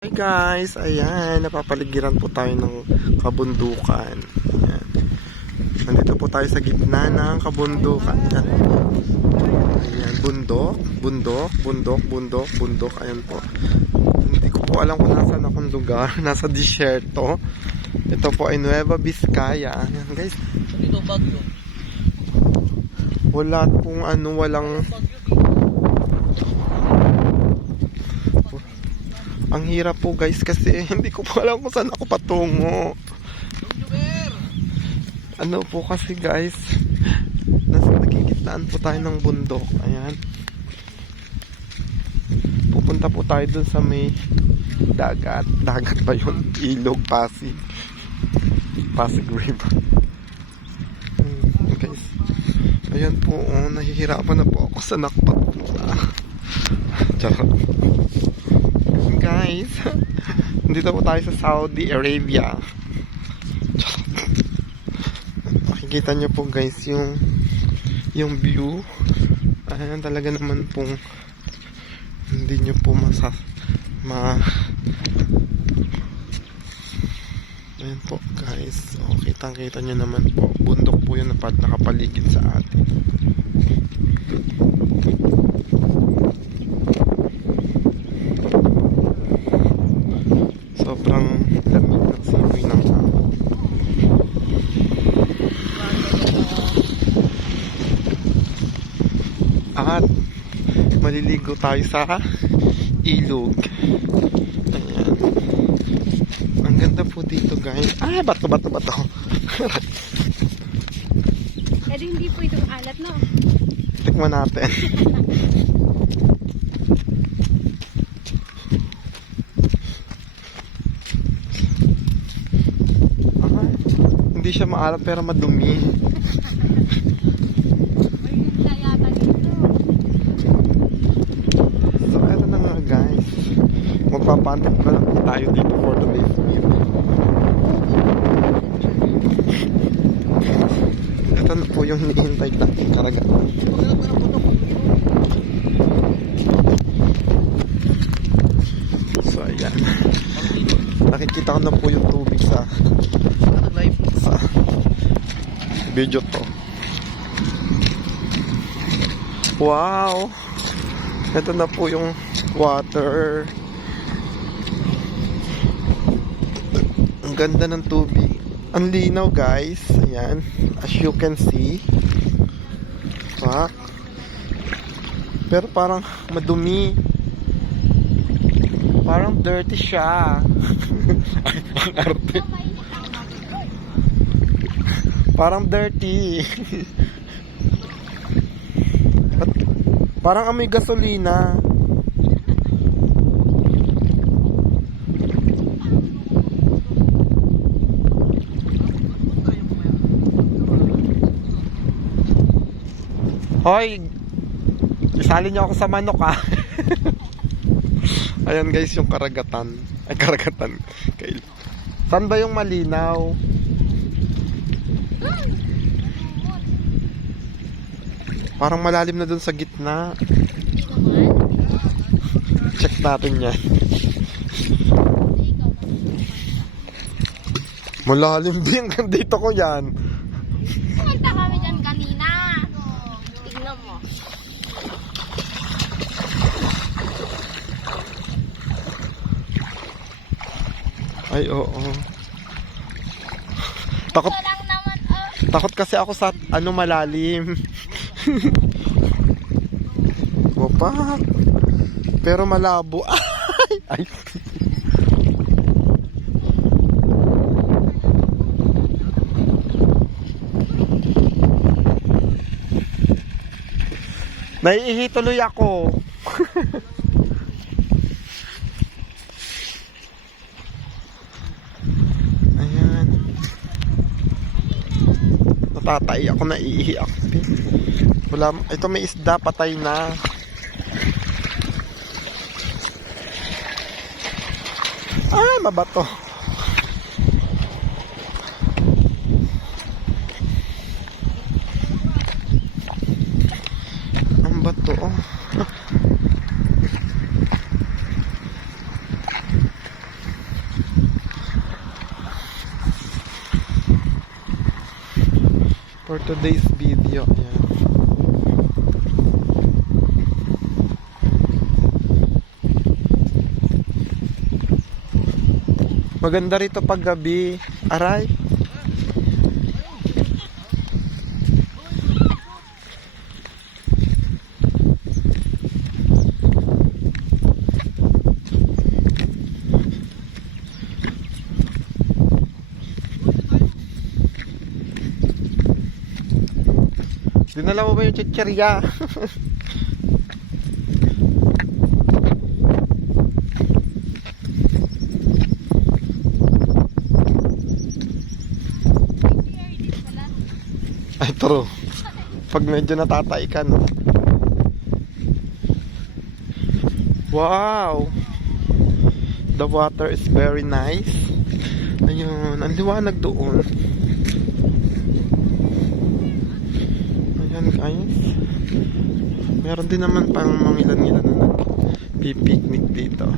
Hi guys, ayan, napapaligiran po tayo ng kabundukan. Ayan. Nandito po tayo sa gitna ng kabundukan. Ayan, bundok. Ayan po. Hindi ko po alam kung nasaan akong lugar. Nasa disyerto. Ito po ay Nueva Vizcaya. Ayan guys. Dito Baguio. Wala pong walang... Ang hirap po guys kasi hindi ko po alam kung saan ako patungo. Ano po kasi guys, nasa nagigitnaan po tayo ng bundok. Ayan. Pupunta po tayo dun sa may dagat. Dagat ba yun? Ilog, Pasig. Pasig River. Guys. Ayan po, nahihirapan na po ako sa nakpapunta. Charot. Guys, dito po tayo sa Saudi Arabia. Makikita nyo po guys yung view. Ayan, talaga naman pong hindi nyo po ayan po guys, kitang kita nyo naman po, bundok po yun na nakapaligid sa atin. Sobrang lamig ng simoy ng hangin. At maliligo tayo sa ilog. Ayan. Ang ganda po dito guys. Bato. Hindi po itong alat, no? Tikman natin. Hindi siya maalat pero madumi. So eto na nga guys, magpapantip na lang tayo dito for today's video. Ito na po yung hinihintay natin karagatan. So ayan, nakikita ko na po yung tubig sa video to. Wow, ito na po yung water. Ang ganda ng tubig, ang linaw guys. Ayan, as you can see. Pero parang madumi, parang dirty siya. Ang arte. Parang dirty. Parang amoy gasolina. Hoy, isali niyo ako sa manok Ayan guys yung karagatan. Saan ba yung malinaw? Parang malalim na dun sa gitna. Check natin yan. Malalim din. Dito ko yan. Pumunta kami dyan kanina. Tignan mo. Ay, oo. Takot kasi ako sa malalim. Wapak. Pero malabo. Ay. Naiihi tuloy ako. Ayan. Natatay ako, naiihi ako. Wala, ito may isda, patay na. Ay, mabato. Ang bato. for today's video. Ayan. Maganda rito pag gabi. Aray. Dinala mo ba yung chichirya? Ay, true. Pag medyo natatay ka, no? Wow! The water is very nice. Ayun, ang liwanag doon. Ayan, guys. Meron din naman pang mga ilan-ilan na nag-picnic dito.